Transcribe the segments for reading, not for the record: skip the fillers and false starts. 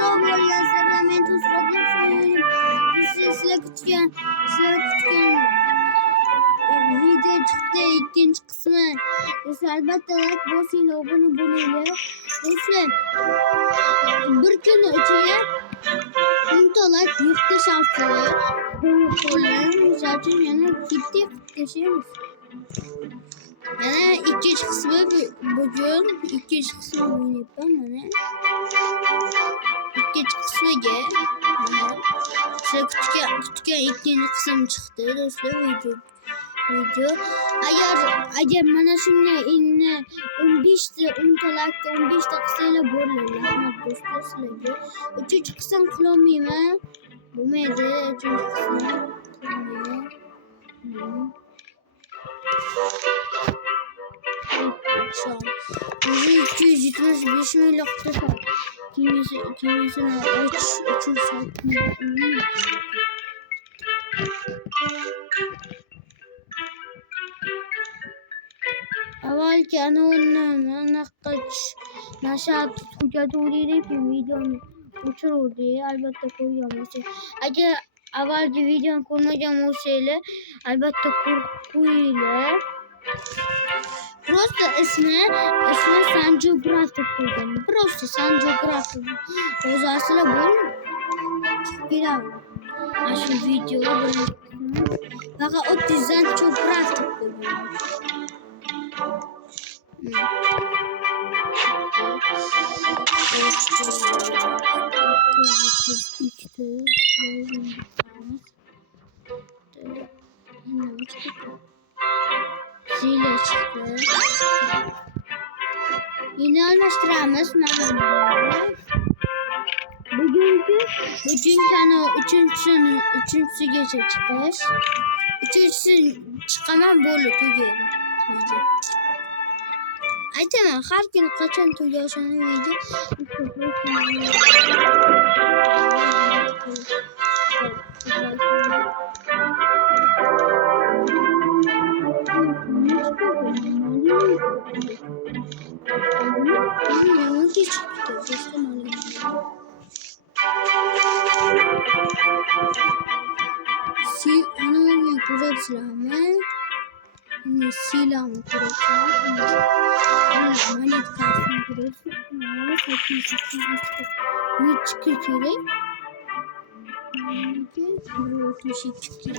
qutlov bo'lgan. Sizlar men Roblox o'ynadim. Sizlar kutgan video chiqdi ikkinchi qismi. Siz albatta like bosing, obuna bo'linglar. Do'stlar, bir kun ichida 1000 ta like yig'ishapsiz. Qo'llar, misol uchun yana bitta tashlaymiz. Yana ikkinchi qismi bugun ikkinchi qismi o'ynayapman mana. İkinci qismiga sizlar kutgan ikkinchi qism chiqdi do'stlar video. Agar mana shunday 15 ta like 15 ta qilsanglar bo'ladi. Rahmat do'stlar sizlarga. Uchinchi qism qilolmayman. Bo'lmaydi uchinchi qism. 275 milyon kutu. Kimisini açırsak Avval kanalni nashat hujjatli videoni o'chirdi, albatta qo'yamiz. Agar avvalgi videoni ko'rmagan bo'lsangiz, albatta qo'yinglar. Просто ismi Sanjograph koydum. Просто Sanjograph. O'zasizlar bo'ldi. Chiqib Şu videoda fakat 30'dan çok rahat koydum. Zile çıktı. Yine almıştıramız. Bugün tane üçüncüsü gece çıkış. Üçüncüsü çıkamam bolu tügelim. Aytemem her gün kaçan tügyaşanı video. Anamın güzel silahımı, silahımı kuracağım. Manet kalsın kuracağım. Ne çıkıyor? Bir şey çıkıyor.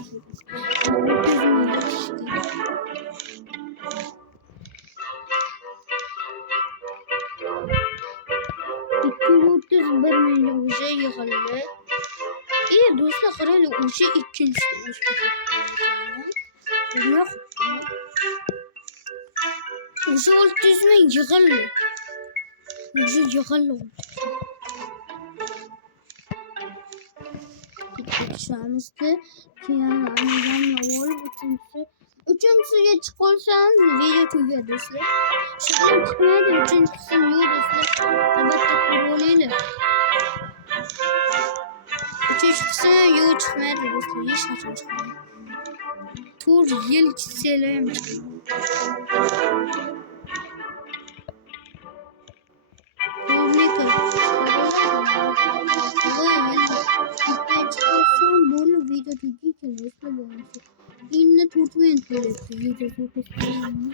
231 milyon уже yığıldı. İyi dostlar, qaraylı уже ikkinchisi yok. Уже 600 ming yığıldı. Уже yığıldı. Şamızdı. Kiyana anlamla var üçüncüsüye çıkarsan video tüyüyor dostlar. Şuradan çıkmaya da üçüncü kısım yok dostlar. Albatta kuruluyla. Üçüncü kısım yok çıkmaya da dostlar. Hiç açın çıkmaya. Tur yıl çizelim. Video tüyüyor dostlar bu arada. Yine turtmen tuvaleti videosu kesin.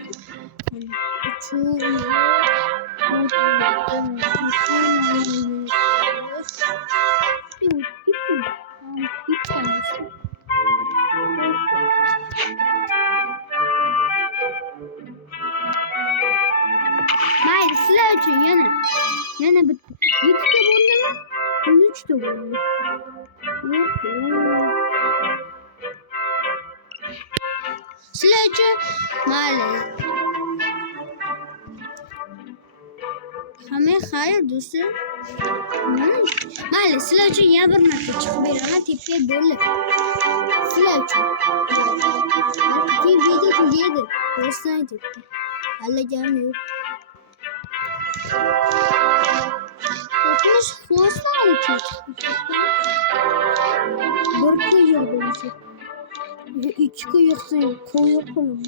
Hayır, silah için yana bitti. 7 de buldu mu? 13 de buldu. Silahçı maalesef. Hame hayır dostum. Maalesef silahçı ya bir marka çıkıp bir ana tepkiye böyle. Silahçı. Bir video yedi. Dostum tepki. Alacağım yok. Kokmuş fosla mı çıktı? Bir kıyıyor böyle. İki kıyıksın, koyu yapalım.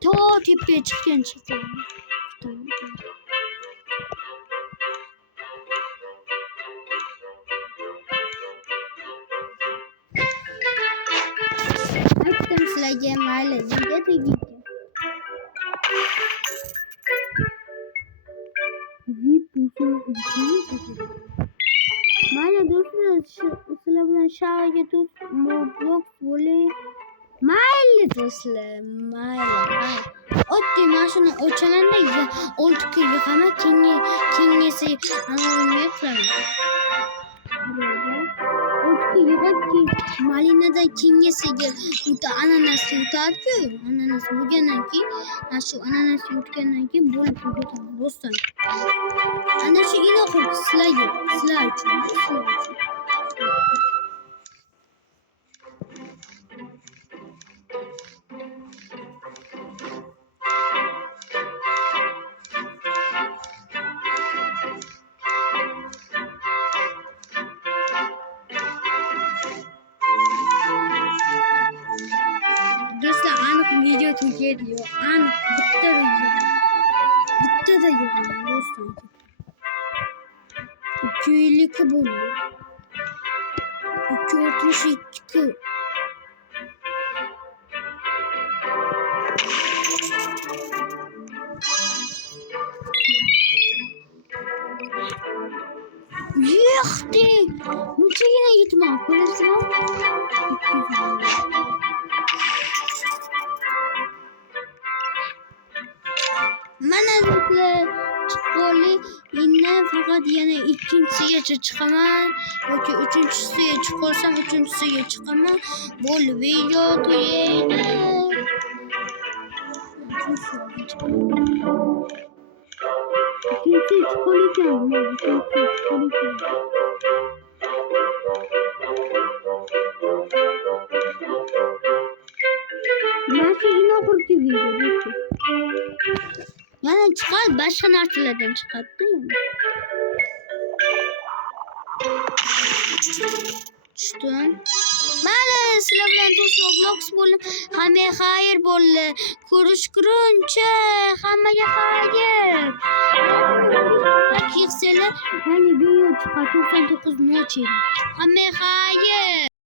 Ta tepeye çıkken çıktı. sizlarga mayli nega tegaydi. Mayli do'stlar, sizlar bilan shaharga Roblox bo'lay. Mayli do'stlar, mayli. Oddiy mashina o'chaman-da, 6 kun yig'aman, kengesi anaviyat qilaman. Malinada kengesiga ananasni yutadi-ku, ananas bo'lgandan keyin, shu ananasni yutgandan keyin bo'lib o'tadi do'stlar. Ana shu inoqur sizlar uchun. Do'stlar, aniq video tugaydi. Aniq bittada yig'aman do'stlar. 252 bo'ldi. 262. Yıxdi. Bunchagina yetmoq, bilasizmi? Mana do'stlar, chiqqoli endi faqat yana ikkinchisigacha chiqaman yoki uchinchisiga chiqolsam uchinchisiga chiqaman. Bo'ldi, video tugaydi. Ikkinchi chiqolsam, Nasıl inoqur video. Yani çıkar, başka narsalardan çıkarttı yani. Düştüm. Mayli, sizlar bilan Roblox bo'lib, hammaga xayr bo'ldi. Ko'rishguncha hammaga xayr. Yig'sanglar, yangi video chiqadi 99 noche. Hammaga xayr.